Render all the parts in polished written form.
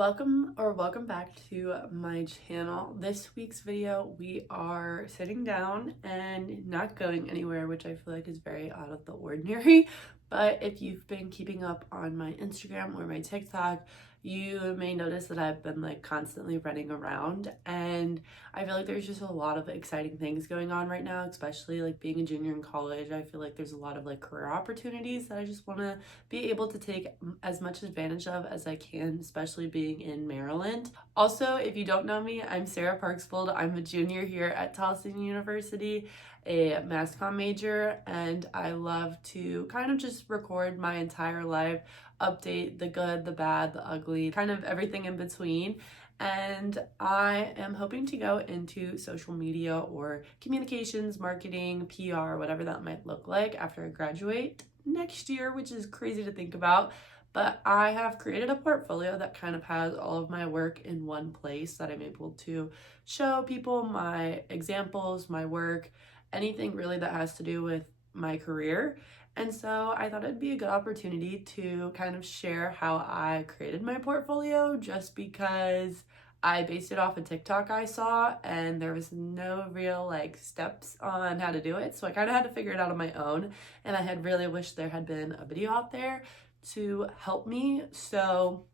Welcome back to my channel. This week's video, we are sitting down and not going anywhere, which I feel like is very out of the ordinary. But if you've been keeping up on my Instagram or my TikTok, you may notice that I've been like constantly running around, and I feel like there's just a lot of exciting things going on right now, especially like being a junior in college. I feel like there's a lot of like career opportunities that I just want to be able to take as much advantage of as I can, especially being in Maryland. Also, if you don't know me, I'm Sara Parksfield. I'm a junior here at Towson University, a mass comm major, and I love to kind of just record my entire life, update the good, the bad, the ugly, kind of everything in between. And I am hoping to go into social media or communications, marketing, PR, whatever that might look like after I graduate next year, which is crazy to think about. But I have created a portfolio that kind of has all of my work in one place that I'm able to show people my examples, my work, anything really that has to do with my career. And so I thought it'd be a good opportunity to kind of share how I created my portfolio, just because I based it off a TikTok I saw and there was no real like steps on how to do it. So I kind of had to figure it out on my own, and I had really wished there had been a video out there to help me. So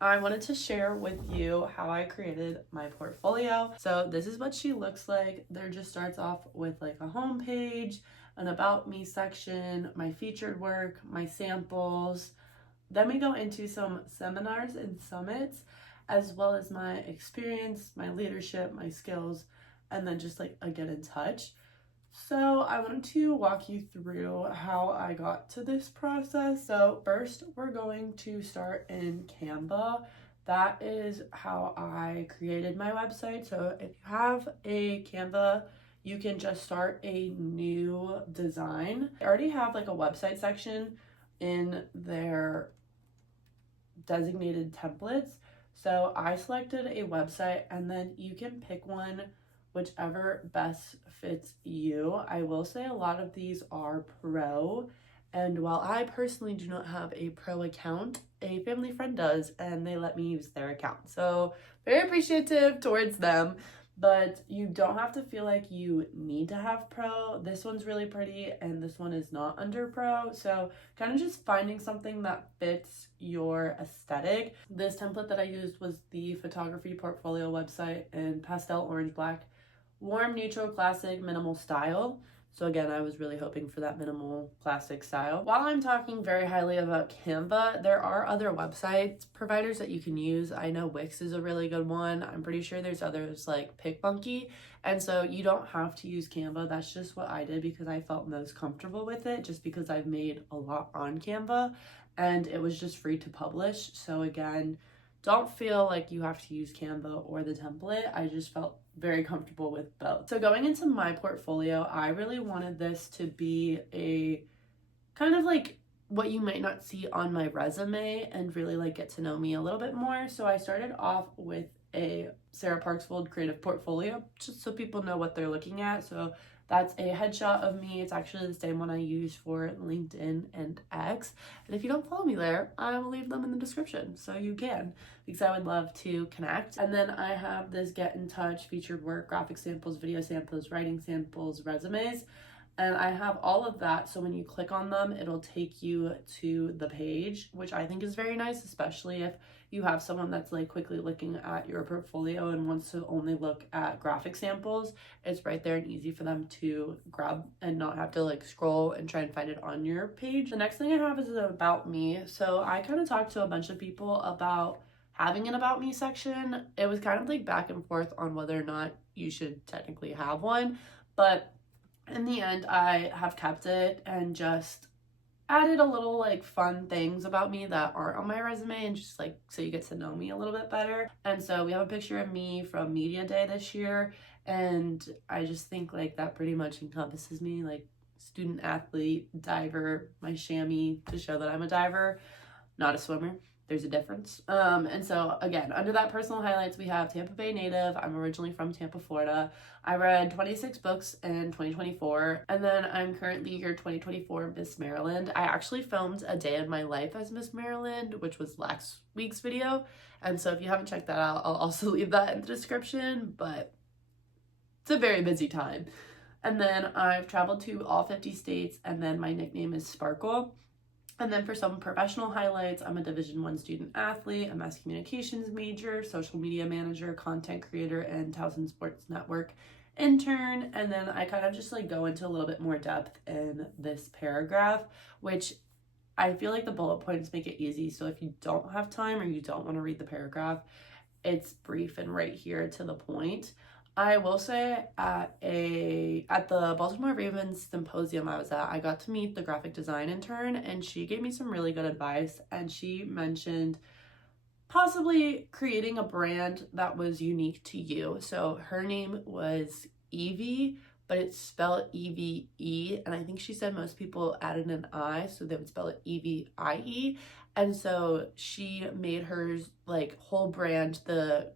I wanted to share with you how I created my portfolio. So this is what she looks like. There just starts off with like a home page, an about me section, my featured work, my samples. Then we go into some seminars and summits, as well as my experience, my leadership, my skills, and then just like a get in touch. So I wanted to walk you through how I got to this process. So first, we're going to start in Canva. That is how I created my website. So if you have a Canva, you can just start a new design. I already have like a website section in their designated templates. So I selected a website, and then you can pick one whichever best fits you. I will say a lot of these are pro, and while I personally do not have a pro account, a family friend does, and they let me use their account. So very appreciative towards them. But you don't have to feel like you need to have pro. This one's really pretty and this one is not under pro. So kind of just finding something that fits your aesthetic. This template that I used was the photography portfolio website in pastel orange black, warm, neutral, classic, minimal style. So again, I was really hoping for that minimal classic style. While I'm talking very highly about Canva, there are other website providers that you can use. I know Wix is a really good one. I'm pretty sure there's others like PicMonkey. And so you don't have to use Canva. That's just what I did because I felt most comfortable with it, just because I've made a lot on Canva and it was just free to publish. So again, don't feel like you have to use Canva or the template. I just felt very comfortable with both. So going into my portfolio, I really wanted this to be a kind of like what you might not see on my resume and really like get to know me a little bit more. So I started off with a Sara Parksfield creative portfolio, just so people know what they're looking at. So that's a headshot of me. It's actually the same one I use for LinkedIn and X. And if you don't follow me there, I will leave them in the description so you can, because I would love to connect. And then I have this get in touch, featured work, graphic samples, video samples, writing samples, resumes. And I have all of that, so when you click on them, it'll take you to the page, which I think is very nice, especially if you have someone that's like quickly looking at your portfolio and wants to only look at graphic samples. It's right there and easy for them to grab and not have to like scroll and try and find it on your page. The next thing I have is an about me. So I kind of talked to a bunch of people about having an about me section. It was kind of like back and forth on whether or not you should technically have one, but in the end, I have kept it and just added a little like fun things about me that aren't on my resume, and just like so you get to know me a little bit better. And so we have a picture of me from Media Day this year, and I just think like that pretty much encompasses me, like student athlete, diver, my chamois to show that I'm a diver, not a swimmer. there's a difference. And so again, under that personal highlights, we have Tampa Bay native. I'm originally from Tampa, Florida. I read 26 books in 2024, and then I'm currently your 2024 Miss Maryland. I actually filmed a day in my life as Miss Maryland, which was last week's video. And so if you haven't checked that out, I'll also leave that in the description, but it's a very busy time. And then I've traveled to all 50 states, and then my nickname is Sparkle. And then for some professional highlights, I'm a Division I student athlete, a mass communications major, social media manager, content creator, and Towson Sports Network intern. And then I kind of just like go into a little bit more depth in this paragraph, which I feel like the bullet points make it easy. So if you don't have time or you don't want to read the paragraph, it's brief and right here to the point. I will say at the Baltimore Ravens symposium I was at, I got to meet the graphic design intern, and she gave me some really good advice, and she mentioned possibly creating a brand that was unique to you. So her name was Evie, but it's spelled E-V-E, and I think she said most people added an I, so they would spell it E-V-I-E. And so she made hers like whole brand the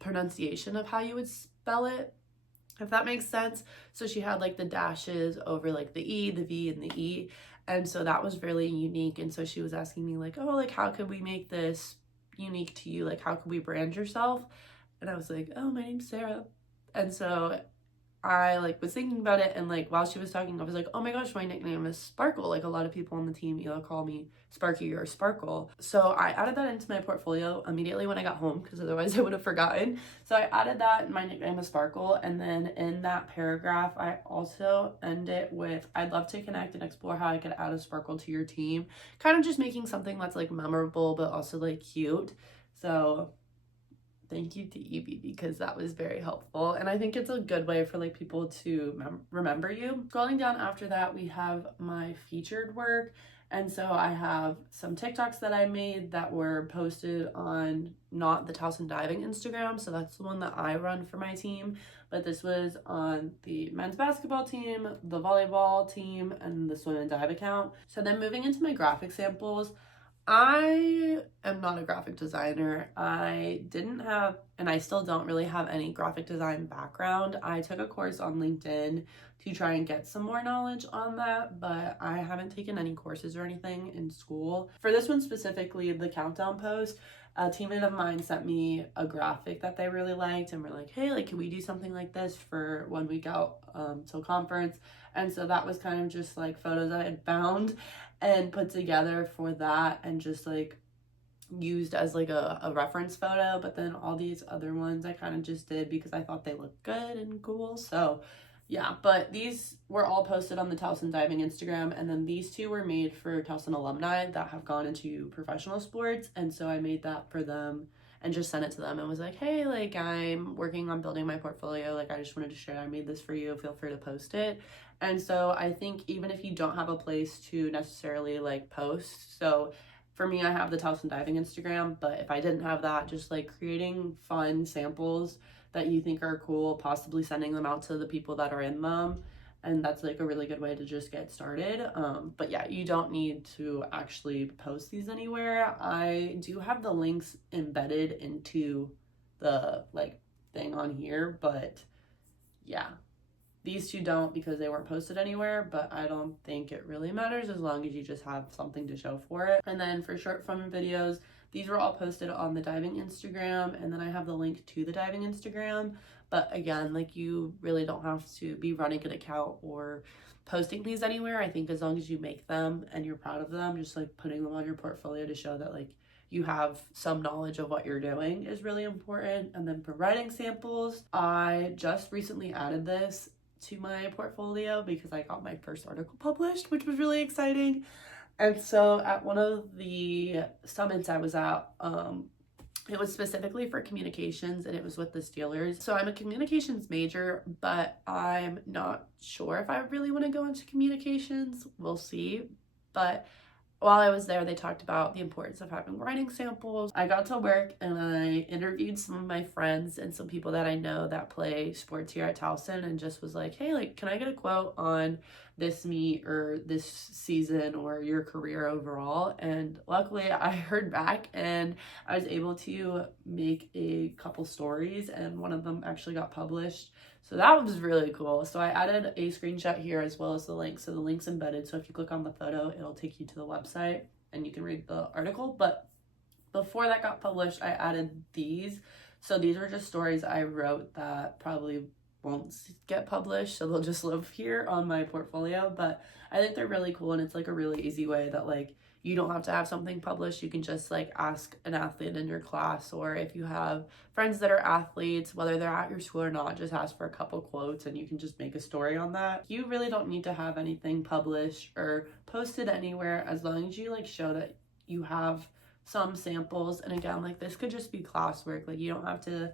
pronunciation of how you would spell it, if that makes sense. So she had like the dashes over like the E, the V, and the E, and so that was really unique. And so she was asking me like, oh, like how could we make this unique to you, like how could we brand yourself? And I was like, oh, my name's Sarah. And so I like was thinking about it, and like while she was talking, I was like, oh my gosh, my nickname is Sparkle. Like a lot of people on the team either call me Sparky or Sparkle. So I added that into my portfolio immediately when I got home, because otherwise I would have forgotten. So I added that, and my nickname is Sparkle. And then in that paragraph, I also end it with, I'd love to connect and explore how I could add a sparkle to your team. Kind of just making something that's like memorable, but also like cute. So thank you to Evie, because that was very helpful, and I think it's a good way for like people to remember you. Scrolling down after that, we have my featured work, and so I have some TikToks that I made that were posted on not the Towson Diving Instagram, so that's the one that I run for my team, but this was on the men's basketball team, the volleyball team, and the swim and dive account. So then moving into my graphic samples, I am not a graphic designer. I didn't have, and I still don't really have any graphic design background. I took a course on LinkedIn to try and get some more knowledge on that, but I haven't taken any courses or anything in school. For this one specifically, the countdown post, a teammate of mine sent me a graphic that they really liked, and we're like, hey, like, can we do something like this for 1 week out till conference? And so that was kind of just like photos I had found and put together for that, and just like used as like a reference photo. But then all these other ones I kind of just did because I thought they looked good and cool. So yeah, but these were all posted on the Towson Diving Instagram, and then these two were made for Towson alumni that have gone into professional sports. And so I made that for them and just sent it to them and was like, hey, like, I'm working on building my portfolio, like, I just wanted to share, I made this for you, feel free to post it. And so I think even if you don't have a place to necessarily like post, so for me, I have the Towson Diving Instagram, but if I didn't have that, just like creating fun samples that you think are cool, possibly sending them out to the people that are in them, and that's like a really good way to just get started. But yeah, you don't need to actually post these anywhere. I do have the links embedded into the like thing on here, but yeah, these two don't because they weren't posted anywhere, but I don't think it really matters as long as you just have something to show for it. And then for short form videos, these were all posted on the diving Instagram, and then I have the link to the diving Instagram. But again, like, you really don't have to be running an account or posting these anywhere. I think as long as you make them and you're proud of them, just like putting them on your portfolio to show that like you have some knowledge of what you're doing is really important. And then for writing samples, I just recently added this to my portfolio because I got my first article published, which was really exciting. And so at one of the summits I was at, it was specifically for communications, and it was with the Steelers. So I'm a communications major, but I'm not sure if I really want to go into communications. We'll see. But while I was there, they talked about the importance of having writing samples. I got to work and I interviewed some of my friends and some people that I know that play sports here at Towson, and just was like, hey, like, can I get a quote on this meet or this season or your career overall? And luckily I heard back and I was able to make a couple stories, and one of them actually got published. So that was really cool. So I added a screenshot here as well as the link. So the link's embedded. So if you click on the photo, it'll take you to the website and you can read the article. But before that got published, I added these. So these were just stories I wrote that probably won't get published. So they'll just live here on my portfolio. But I think they're really cool, and it's like a really easy way that like you don't have to have something published. You can just like ask an athlete in your class, or if you have friends that are athletes, whether they're at your school or not, just ask for a couple quotes and you can just make a story on that. You really don't need to have anything published or posted anywhere, as long as you like show that you have some samples. And again, like this could just be classwork. Like you don't have to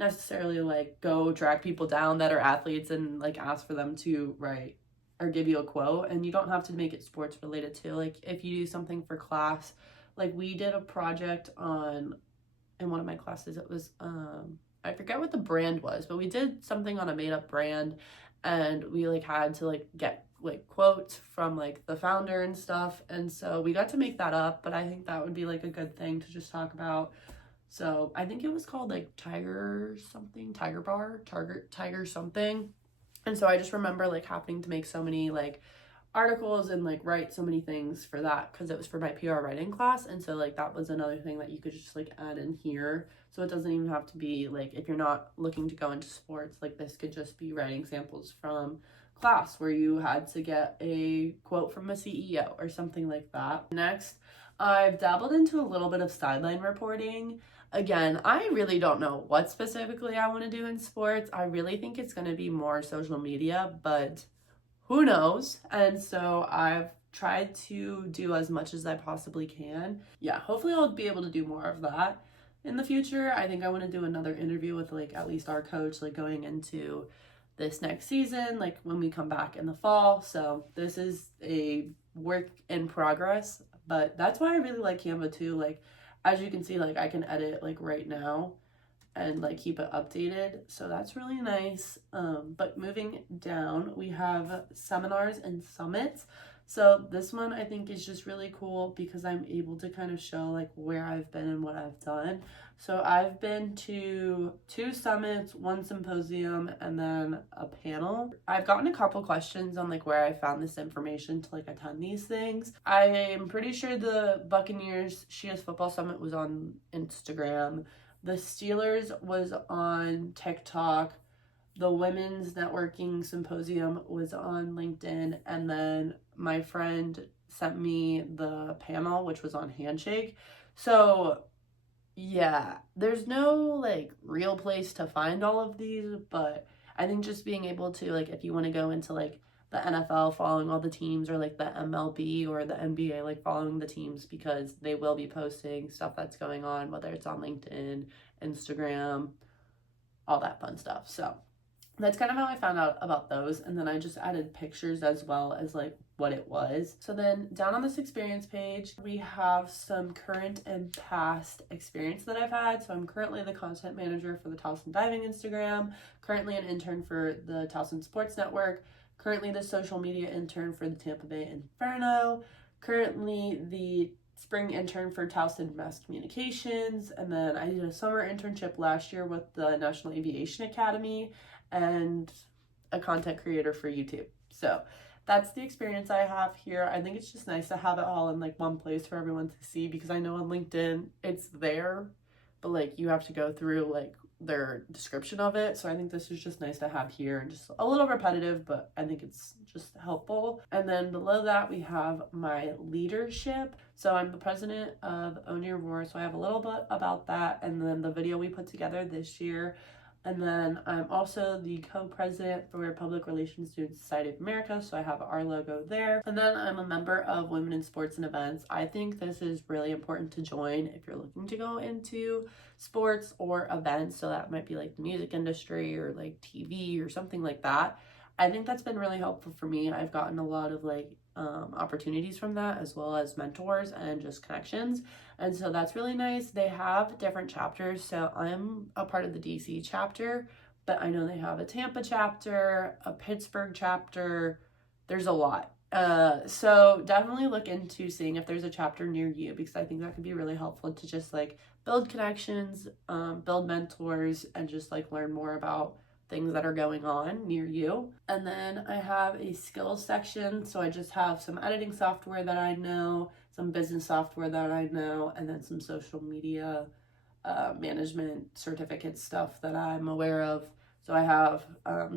necessarily like go track people down that are athletes and like ask for them to write or give you a quote. And you don't have to make it sports related too. Like if you do something for class, like we did a project on, in one of my classes, it was I forget what the brand was, but we did something on a made up brand, and we like had to like get like quotes from like the founder and stuff. And so we got to make that up, but I think that would be like a good thing to just talk about. So I think it was called like Tiger something, Tiger Bar, Tiger something. And so I just remember like having to make so many like articles and like write so many things for that, because it was for my PR writing class. And so like that was another thing that you could just like add in here. So it doesn't even have to be like, if you're not looking to go into sports, like this could just be writing samples from class where you had to get a quote from a CEO or something like that. Next, I've dabbled into a little bit of sideline reporting. Again, I really don't know what specifically I want to do in sports. I really think it's going to be more social media, but who knows? And so I've tried to do as much as I possibly can. Yeah, hopefully I'll be able to do more of that in the future. I think I want to do another interview with like at least our coach, like going into this next season, like when we come back in the fall. So this is a work in progress, but that's why I really like Canva too. Like, as you can see, like I can edit like right now and like keep it updated. So that's really nice. But moving down, we have seminars and summits. So this one I think is just really cool because I'm able to kind of show like where I've been and what I've done. So I've been to 2 summits, 1 symposium, and then a panel. I've gotten a couple questions on like where I found this information to like attend these things. I am pretty sure the Buccaneers She Football Summit was on Instagram. The Steelers was on TikTok. The Women's Networking Symposium was on LinkedIn. And then my friend sent me the panel, which was on Handshake. So yeah, there's no like real place to find all of these, but I think just being able to like, if you want to go into like the NFL, following all the teams, or like the MLB or the NBA, like following the teams, because they will be posting stuff that's going on, whether it's on LinkedIn, Instagram, all that fun stuff. So that's kind of how I found out about those. And then I just added pictures as well as like what it was. So then down on this experience page, we have some current and past experience that I've had. So I'm currently the content manager for the Towson Diving Instagram, currently an intern for the Towson Sports Network, currently the social media intern for the Tampa Bay Inferno, currently the spring intern for Towson Mass Communications, and then I did a summer internship last year with the National Aviation Academy, and a content creator for YouTube. So that's the experience I have here. I think it's just nice to have it all in like one place for everyone to see, because I know on LinkedIn it's there, but like you have to go through like their description of it. So I think this is just nice to have here, and just a little repetitive, but I think it's just helpful. And then below that we have my leadership. So I'm the president of Own Your Roar, so I have a little bit about that, and then the video we put together this year. And then I'm also the co-president for Public Relations Student Society of America, so I have our logo there. And then I'm a member of Women in Sports and Events. I think this is really important to join if you're looking to go into sports or events. So that might be like the music industry or like TV or something like that. I think that's been really helpful for me. I've gotten a lot of like opportunities from that, as well as mentors and just connections. And so that's really nice. They have different chapters. So I'm a part of the DC chapter, but I know they have a Tampa chapter, a Pittsburgh chapter. There's a lot. So definitely look into seeing if there's a chapter near you, because I think that could be really helpful to just like build connections, build mentors, and just like learn more about things that are going on near you. And then I have a skills section. So I just have some editing software that I know, some business software that I know, and then some social media management certificate stuff that I'm aware of. So I have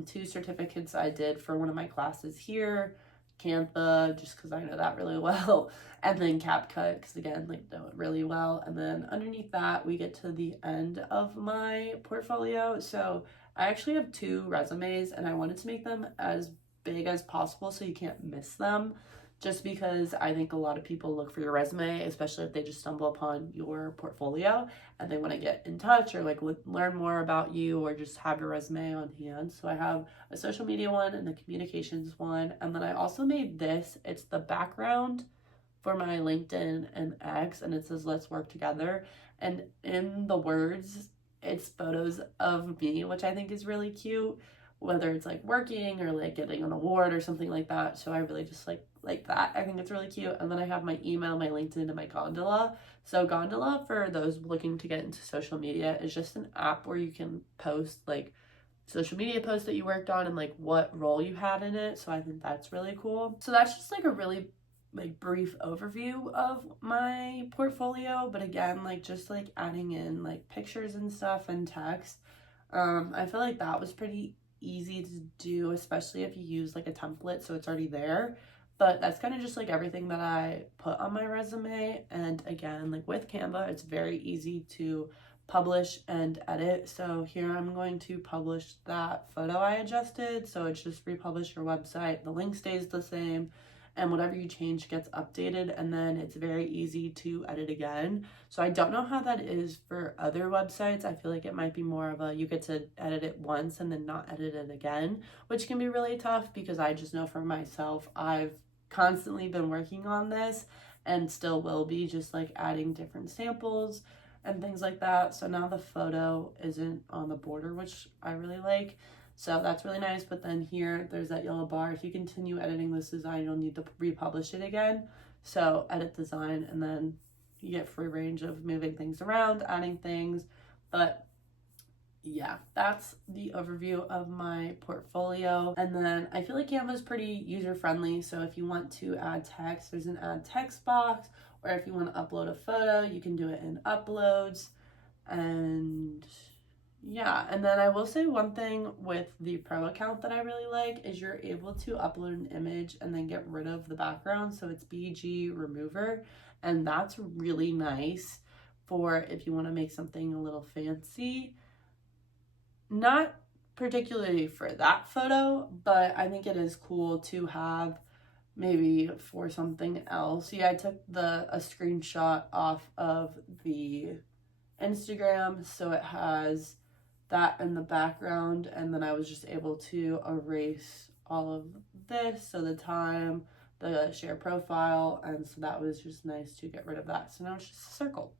2 certificates I did for one of my classes here, Canva, just because I know that really well, and then CapCut, because again, like, know it really well. And then underneath that, we get to the end of my portfolio. So I actually have 2 resumes, and I wanted to make them as big as possible so you can't miss them, just because I think a lot of people look for your resume, especially if they just stumble upon your portfolio and they want to get in touch or like learn more about you or just have your resume on hand. So I have a social media one and a communications one. And then I also made this. It's the background for my LinkedIn and X, and it says, "Let's work together." And in the words, it's photos of me, which I think is really cute, whether it's like working or like getting an award or something like that. So I really just like that. I think it's really cute. And then I have my email, my LinkedIn, and my Gondola. So Gondola, for those looking to get into social media, is just an app where you can post like social media posts that you worked on and like what role you had in it. So I think that's really cool. So that's just like a really like brief overview of my portfolio, but again, like just like adding in like pictures and stuff and text. I feel like that was pretty easy to do, especially if you use like a template so it's already there. But that's kind of just like everything that I put on my resume. And again, like with Canva, it's very easy to publish and edit. So here I'm going to publish that photo I adjusted. So it's just republish your website. The link stays the same, and whatever you change gets updated, and then it's very easy to edit again. So I don't know how that is for other websites. I feel like it might be more of a, you get to edit it once and then not edit it again, which can be really tough, because I just know for myself, I've constantly been working on this and still will be, just like adding different samples and things like that. So now the photo isn't on the border, which I really like. So that's really nice. But then here, there's that yellow bar. If you continue editing this design, you'll need to republish it again. So edit design, and then you get free range of moving things around, adding things. But yeah, that's the overview of my portfolio. And then I feel like Canva is pretty user-friendly. So if you want to add text, there's an add text box. Or if you want to upload a photo, you can do it in uploads. And yeah, and then I will say one thing with the pro account that I really like is you're able to upload an image and then get rid of the background. So it's BG remover, and that's really nice for if you want to make something a little fancy. Not particularly for that photo, but I think it is cool to have maybe for something else. Yeah, I took a screenshot off of the Instagram, so it has that in the background, and then I was just able to erase all of this, so the time, the share profile, and so that was just nice to get rid of that. So now it's just a circle.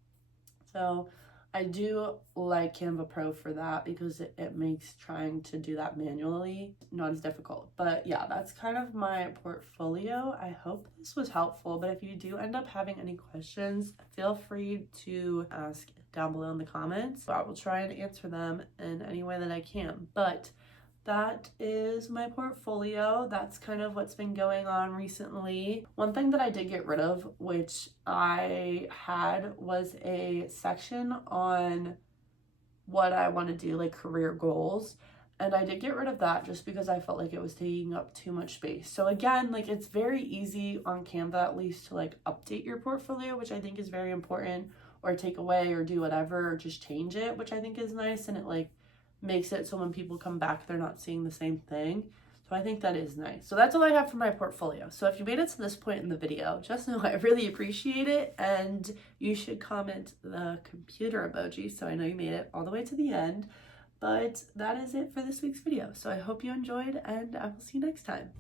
So I do like Canva Pro for that, because it makes trying to do that manually not as difficult. But yeah, that's kind of my portfolio. I hope this was helpful, but if you do end up having any questions, feel free to ask down below in the comments. I will try and answer them in any way that I can. But that is my portfolio. That's kind of what's been going on recently. One thing that I did get rid of, which I had, was a section on what I want to do, like career goals. And I did get rid of that just because I felt like it was taking up too much space. So again, like, it's very easy on Canva at least to like update your portfolio, which I think is very important, or take away or do whatever, or just change it, which I think is nice. And it like makes it so when people come back, they're not seeing the same thing. So I think that is nice. So that's all I have for my portfolio. So if you made it to this point in the video, just know I really appreciate it, and you should comment the computer emoji so I know you made it all the way to the end. But that is it for this week's video. So I hope you enjoyed, and I will see you next time.